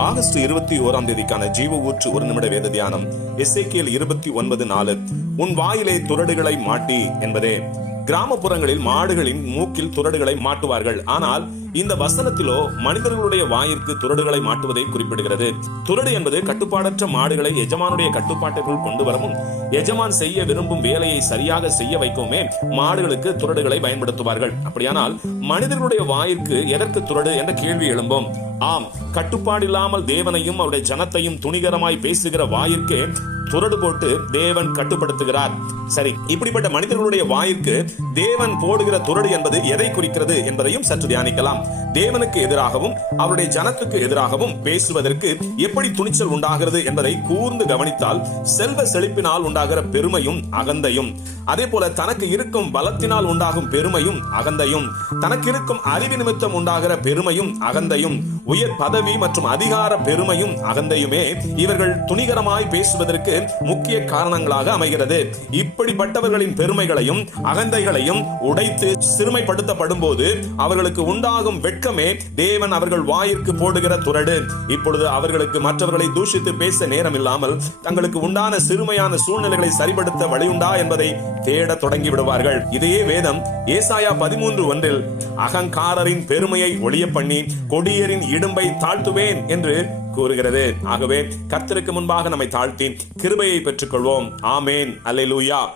August இருபத்தி ஓராம் தேதிக்கான ஜீவ ஊற்று ஒரு நிமிட வேத தியானம் எஸ்ஏகேல் இருபத்தி ஒன்பது நாலு. உன் வாயிலே துரடுகளை மாட்டி என்பதே. கிராமப்புறங்களில் மாடுகளின் மூக்கில் துரடுகளை மாட்டுவார்கள். ஆனால் இந்த வசனத்திலோ மனிதர்களுடைய வாயிற்கு துரடுகளை மாட்டுவதை குறிப்பிடுகிறது. துரடு என்பது கட்டுப்பாடற்ற மாடுகளை எஜமானுடைய கட்டுப்பாட்டிற்குள் கொண்டு வரவும் எஜமான் செய்ய விரும்பும் வேலையை சரியாக செய்ய வைக்கவுமே மாடுகளுக்கு துரடுகளை பயன்படுத்துவார்கள். அப்படியானால் மனிதர்களுடைய வாயிற்கு எதற்கு துரடு என்ற கேள்வி எழும்போம். ஆம் கட்டுப்பாடில்லாமல் தேவனையும் அவருடைய ஜனத்தையும் துணிகரமாய் பேசுகிற வாயிற்கு துரடு போட்டு தேவன் கட்டுப்படுத்துகிறார். சரி இப்படிப்பட்ட மனிதர்களுடைய வாயிற்கு தேவன் போடுகிற துரடு என்பது எதை குறிக்கிறது என்பதையும் சற்று தியானிக்கலாம். தேவனுக்கு எதிராகவும் அவருடைய ஜனத்துக்கு எதிராகவும் பேசுவதற்கு எப்படி துணிச்சல் உண்டாகிறது என்பதை கூர்ந்து கவனித்தால் செல்வ செழிப்பினால் உண்டாகிற பெருமையும் அகந்தையும். அதே போல தனக்கு இருக்கும் பலத்தினால் உண்டாகும் பெருமையும் அகந்தையும் தனக்கு இருக்கும் அறிவு நிமித்தம் உண்டாகிற பெருமையும் அகந்தையும் உயர் பதவி மற்றும் அதிகார பெருமையும் அகந்தையுமே இவர்கள் துணிகரமாய் பேசுவதற்கு முக்கிய காரணங்களாக அமைகிறது. இப்படிப்பட்டவர்களின் பெருமைகளையும் அகந்தைகளையும் உடைத்து சிறுமைப்படுத்தப்படும் போது அவர்களுக்கு உண்டாகும் வெட்கமே தேவன் அவர்கள் வாயிற்கு போடுகிற துரடு. இப்பொழுது அவர்களுக்கு மற்றவர்களை தூஷித்து பேச நேரம் இல்லாமல் தங்களுக்கு உண்டான சிறுமையான சூழ்நிலைகளை சரிபடுத்த வழியுண்டா என்பதை தேட தொடங்கி விடுவார்கள் இதையே வேதம் ஏசாயா பதிமூன்று ஒன்றில் அகங்காரரின் பெருமையை ஒளிய பண்ணி கொடியரின் இடும்பை தாழ்த்துவேன் என்று கூறுகிறது. ஆகவே கர்த்தருக்கு முன்பாக நம்மை தாழ்த்தி கிருபையை பெற்றுக்கொள்வோம். ஆமேன். அல்லேலூயா.